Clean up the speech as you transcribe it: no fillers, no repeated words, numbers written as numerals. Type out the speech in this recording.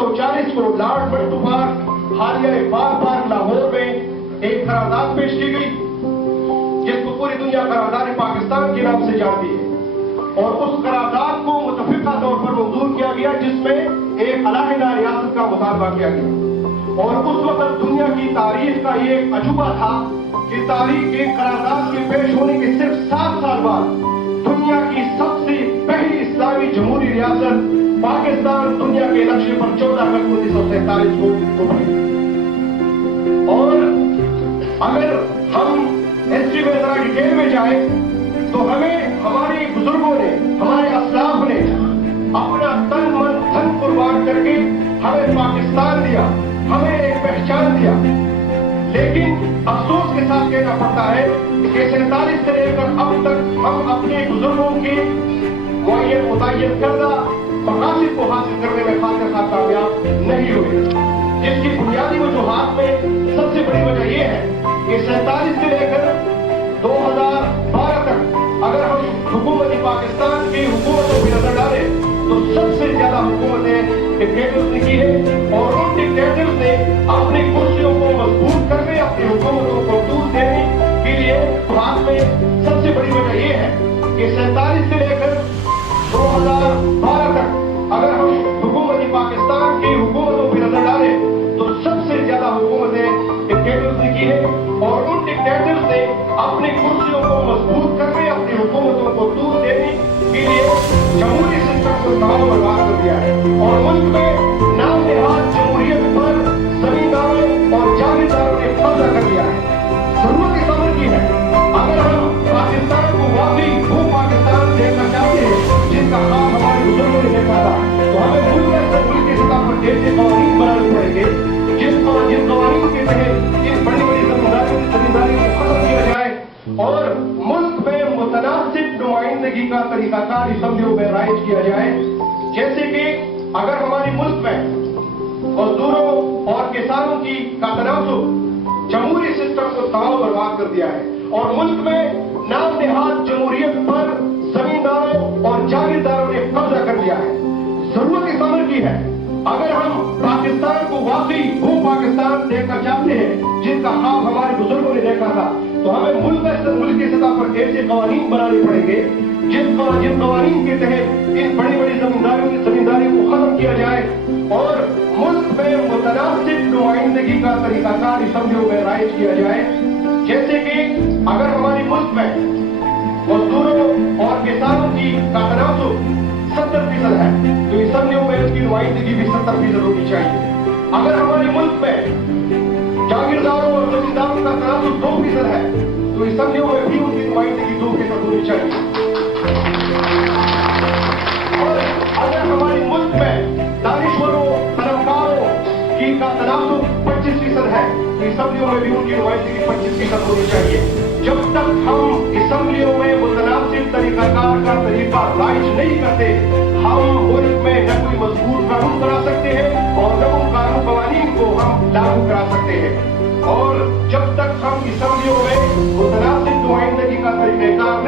1940 को Lord Mantu park हालिया Iqbal park Lahore में एक करारदाद पेश की गई जिसको पूरी दुनिया करारदाद पाकिस्तान के नाम से जानती है, और उस करारदाद को मुतफिका तौर पर मंजूर किया गया जिसमें एक अलहदा रियासत का मुतालबा किया गया। और उस वक्त दुनिया की तारीख का ये एक अजूबा था कि तारीख के करारदाद के पेश होने के सिर्फ 7 साल बाद दुनिया की सबसे पहली इस्लामी जमहूरी रियासत पाकिस्तान दुनिया के नक्शे पर 14 अगस्त 1947 को उभरी। और अगर हम हिस्ट्री में जरा डिटेल में जाए तो हमें हमारे बुजुर्गों ने, हमारे असलाफ ने अपना तन मन धन कुर्बान करके हमें पाकिस्तान दिया, हमें एक पहचान दिया। लेकिन अफसोस के साथ कहना पड़ता है कि 47 से लेकर अब तक हम अपने बुजुर्गों के मुतय्यन करदा मकासद को हासिल करने में खातिर कामयाब नहीं हुए, जिसकी बुनियादी वजूहात में सबसे बड़ी वजह यह है कि 47 से लेकर 2012 तक अगर हम हुकूमत पाकिस्तान की हुकूमतों की नजर डालें तो सबसे ज्यादा हुकूमतें डिक्टेटर्स ने की है, और उन डिक्टेटर्स ने अपनी कुर्सियों को मजबूत करने, अपनी हुकूमतों को दूर देने के लिए हाथ में सबसे बड़ी वजह यह है कि 47 से लेकर 2012 तक अगर हम हुकूमत पाकिस्तान की हुकूमतों की नजर डालें तो सबसे ज्यादा हुकूमतें डिक्टेटर्स ने की है, और उन डिक्टेटर्स ने अपनी कुर्सियों को मजबूत करने, अपनी हुकूमतों को दूर देने के लिए जमहूरी सिस्टम को तमाम बर्बाद कर दिया है, और मुल्क में नाम निहाद जमहूरियत पर जमींदारों और जागीरदारों ने कब्जा कर दिया है। जरूरत इस अमर की है, अगर हम पाकिस्तान को वाकई वो पाकिस्तान देखना चाहते हैं जिनका ख्वाब हमारे बुजुर्गों ने देखा था, तो हमें मुल्क की सतह पर ऐसे कानून बनाने पड़ेंगे जिन कानून के तहत इन बड़ी बड़ी जमींदारी को खत्म किया जाए और मुल्क में मुतनासिब नुमाइंदगी का तरीकाकार असम्बलियों में राइज किया जाए। जैसे कि अगर हमारे मुल्क में मजदूरों और किसानों की का तनासुब जमहूरी सिस्टम को तमाम बर्बाद कर दिया है, और मुल्क में नाम निहाद जमहूरियत पर जमींदारों और जागीरदारों ने कब्जा कर लिया है। जरूरत इस अमर की है, अगर हम पाकिस्तान को वाकई वो पाकिस्तान देखना चाहते हैं जिनका ख्वाब हमारे बुजुर्गों ने देखा था, तो हमें मुल्क की सतह पर ऐसे कानून बनाने पड़ेंगे जिन कानून के तहत इन बड़ी बड़ी जमींदारी को खत्म किया जाए और मुल्क में मुतनासिब नुमाइंदगी का तरीकाकार असम्बलियों में राइज किया जाए। जैसे कि अगर हमारे मुल्क में मजदूरों और किसानों की का तनासुब 70% है तो असम्बलियों में उसकी नुमाइंदगी भी 70% होनी चाहिए। अगर हमारे मुल्क में जागीरदारों और जमींदारों का तनासुब 2% है तो असम्बलियों में भी उनकी नुमाइंदगी 2% होनी चाहिए। और अगर हमारे मुल्क में दानिश्वरों तलबकारों की का तनासुब 25% है तो असम्बलियों में भी उनकी नुमाइंदगी 25% होनी चाहिए। जब तक हम असम्बलियों में मुतनासिब तरीकाकार का तरीका राइज नहीं करते, हम मुल्क में न कोई मजबूत कानून बना सकते हैं और न उन कानून कवानीन को हम लागू करा सकते हैं। और जब तक हम असम्बलियों में मुतनासिब नुमाइंदगी का तरीकाकार